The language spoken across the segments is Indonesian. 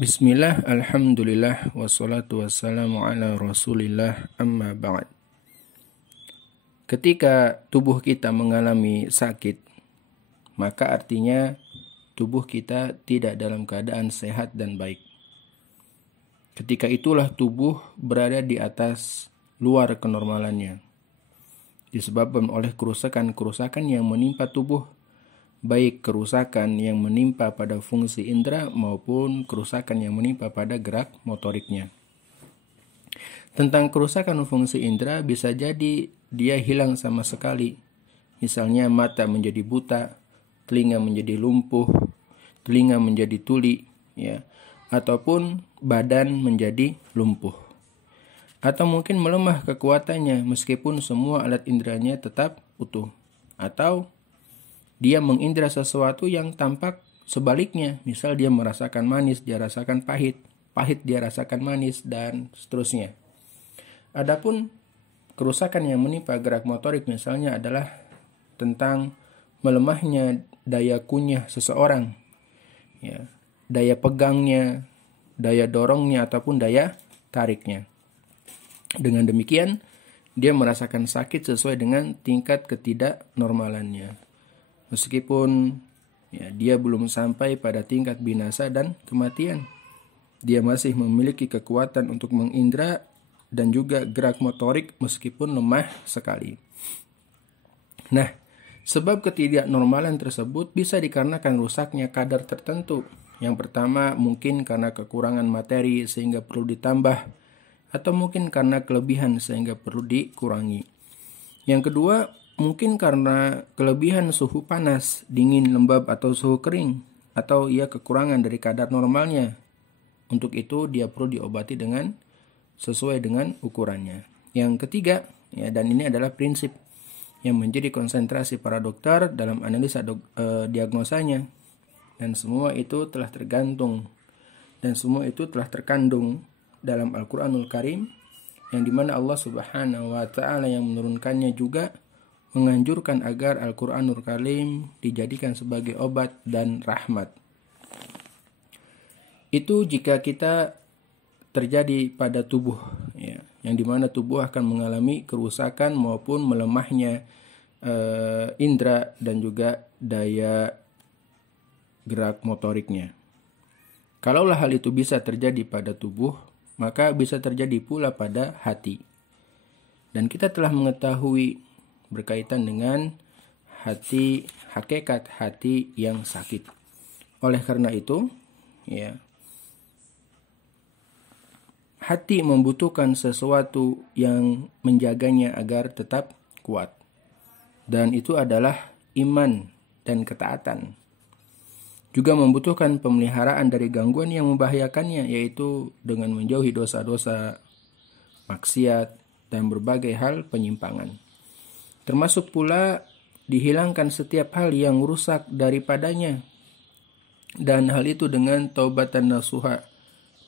Bismillah, alhamdulillah, wassalatu wassalamu ala rasulillah, amma ba'd. Ketika tubuh kita mengalami sakit, maka artinya tubuh kita tidak dalam keadaan sehat dan baik. Ketika itulah tubuh berada di atas luar kenormalannya, disebabkan oleh kerusakan-kerusakan yang menimpa tubuh, baik kerusakan yang menimpa pada fungsi indera maupun kerusakan yang menimpa pada gerak motoriknya. Tentang kerusakan fungsi indera, bisa jadi dia hilang sama sekali. Misalnya mata menjadi buta, telinga menjadi lumpuh, telinga menjadi tuli, ya, ataupun badan menjadi lumpuh. Atau mungkin melemah kekuatannya meskipun semua alat inderanya tetap utuh. Atau dia mengindra sesuatu yang tampak sebaliknya. Misal dia merasakan manis, dia rasakan pahit. Pahit dia rasakan manis, dan seterusnya. Adapun kerusakan yang menimpa gerak motorik misalnya adalah tentang melemahnya daya kunyah seseorang. Ya, daya pegangnya, daya dorongnya, ataupun daya tariknya. Dengan demikian, dia merasakan sakit sesuai dengan tingkat ketidaknormalannya. Meskipun dia belum sampai pada tingkat binasa dan kematian, dia masih memiliki kekuatan untuk mengindra dan juga gerak motorik meskipun lemah sekali. Nah, sebab ketidaknormalan tersebut bisa dikarenakan rusaknya kadar tertentu. Yang pertama mungkin karena kekurangan materi sehingga perlu ditambah, atau mungkin karena kelebihan sehingga perlu dikurangi. Yang kedua, mungkin karena kelebihan suhu panas, dingin, lembab, atau suhu kering, atau ia kekurangan dari kadar normalnya. Untuk itu dia perlu diobati dengan sesuai dengan ukurannya. Yang ketiga, dan ini adalah prinsip yang menjadi konsentrasi para dokter dalam analisa diagnosanya. Dan semua itu telah tergantung dan semua itu telah terkandung dalam Al-Quranul Karim, yang dimana Allah Subhanahu wa Ta'ala yang menurunkannya juga menganjurkan agar Al-Quranul Karim dijadikan sebagai obat dan rahmat. Itu jika kita terjadi pada tubuh, yang dimana tubuh akan mengalami kerusakan maupun melemahnya indera dan juga daya gerak motoriknya. Kalaulah hal itu bisa terjadi pada tubuh, maka bisa terjadi pula pada hati. Dan kita telah mengetahui berkaitan dengan hati, hakikat hati yang sakit. Oleh karena itu, hati membutuhkan sesuatu yang menjaganya agar tetap kuat. Dan itu adalah iman dan ketaatan. Juga membutuhkan pemeliharaan dari gangguan yang membahayakannya, yaitu dengan menjauhi dosa-dosa, maksiat, dan berbagai hal penyimpangan. Termasuk pula dihilangkan setiap hal yang rusak daripadanya. Dan hal itu dengan taubatan nasuha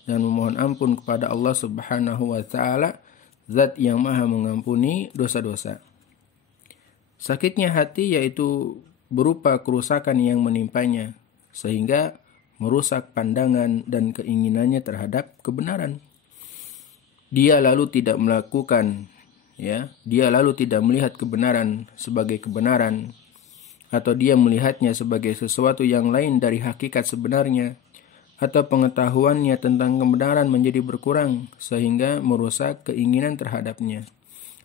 dan memohon ampun kepada Allah Subhanahu wa Ta'ala, Zat yang Maha mengampuni dosa-dosa. Sakitnya hati yaitu berupa kerusakan yang menimpanya, sehingga merusak pandangan dan keinginannya terhadap kebenaran. Dia lalu tidak melihat kebenaran sebagai kebenaran, atau dia melihatnya sebagai sesuatu yang lain dari hakikat sebenarnya, atau pengetahuannya tentang kebenaran menjadi berkurang sehingga merusak keinginan terhadapnya.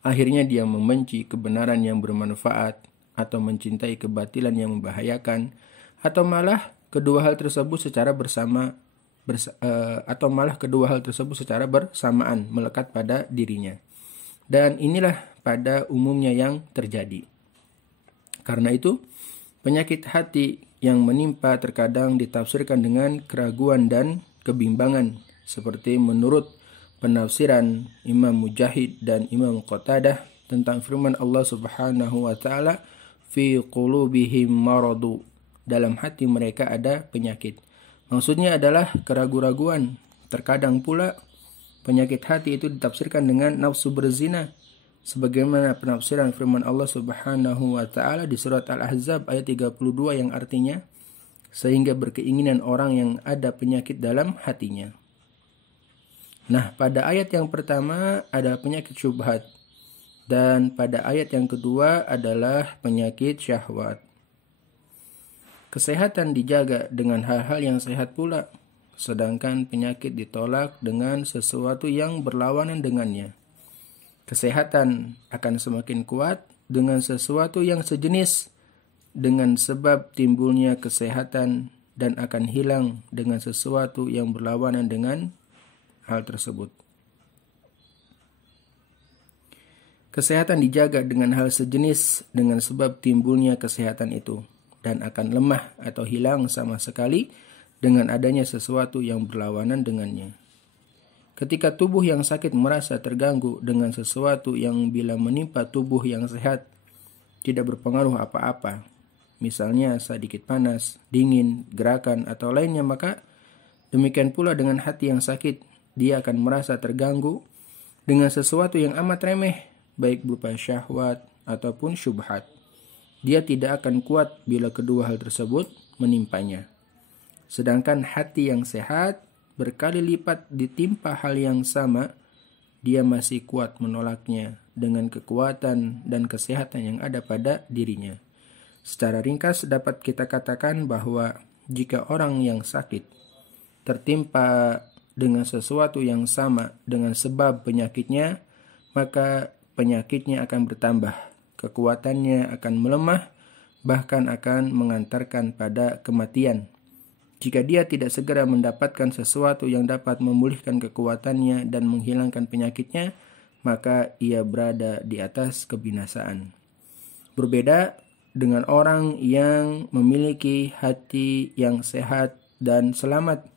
Akhirnya dia membenci kebenaran yang bermanfaat, atau mencintai kebatilan yang membahayakan, atau malah kedua hal tersebut secara bersamaan melekat pada dirinya. Dan inilah pada umumnya yang terjadi. Karena itu, penyakit hati yang menimpa terkadang ditafsirkan dengan keraguan dan kebimbangan, seperti menurut penafsiran Imam Mujahid dan Imam Qatadah tentang firman Allah Subhanahu wa Ta'ala, fi qulubihim maradu, dalam hati mereka ada penyakit. Maksudnya adalah keraguan-raguan. Terkadang pula penyakit hati itu ditafsirkan dengan nafsu berzina, sebagaimana penafsiran firman Allah Subhanahu wa Ta'ala di surat Al-Ahzab ayat 32 yang artinya, sehingga berkeinginan orang yang ada penyakit dalam hatinya. Nah, pada ayat yang pertama ada penyakit syubhat, dan pada ayat yang kedua adalah penyakit syahwat. Kesehatan dijaga dengan hal-hal yang sehat pula, sedangkan penyakit ditolak dengan sesuatu yang berlawanan dengannya. Kesehatan akan semakin kuat dengan sesuatu yang sejenis dengan sebab timbulnya kesehatan, dan akan hilang dengan sesuatu yang berlawanan dengan hal tersebut. Kesehatan dijaga dengan hal sejenis dengan sebab timbulnya kesehatan itu, dan akan lemah atau hilang sama sekali dengan adanya sesuatu yang berlawanan dengannya. Ketika tubuh yang sakit merasa terganggu dengan sesuatu yang bila menimpa tubuh yang sehat tidak berpengaruh apa-apa, misalnya sedikit panas, dingin, gerakan, atau lainnya, maka demikian pula dengan hati yang sakit, dia akan merasa terganggu dengan sesuatu yang amat remeh, baik berupa syahwat ataupun syubhat. Dia tidak akan kuat bila kedua hal tersebut menimpanya. Sedangkan hati yang sehat berkali lipat ditimpa hal yang sama, dia masih kuat menolaknya dengan kekuatan dan kesehatan yang ada pada dirinya. Secara ringkas dapat kita katakan bahwa jika orang yang sakit tertimpa dengan sesuatu yang sama dengan sebab penyakitnya, maka penyakitnya akan bertambah, kekuatannya akan melemah, bahkan akan mengantarkan pada kematian. Jika dia tidak segera mendapatkan sesuatu yang dapat memulihkan kekuatannya dan menghilangkan penyakitnya, maka ia berada di atas kebinasaan. Berbeda dengan orang yang memiliki hati yang sehat dan selamat.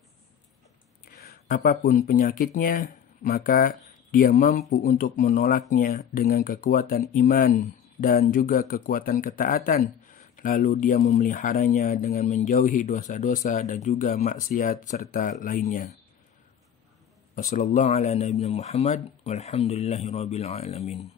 Apapun penyakitnya, maka dia mampu untuk menolaknya dengan kekuatan iman dan juga kekuatan ketaatan. Lalu dia memeliharanya dengan menjauhi dosa-dosa dan juga maksiat serta lainnya. Wassallallahu ala nabiyina Muhammad walhamdulillahi rabbil alamin.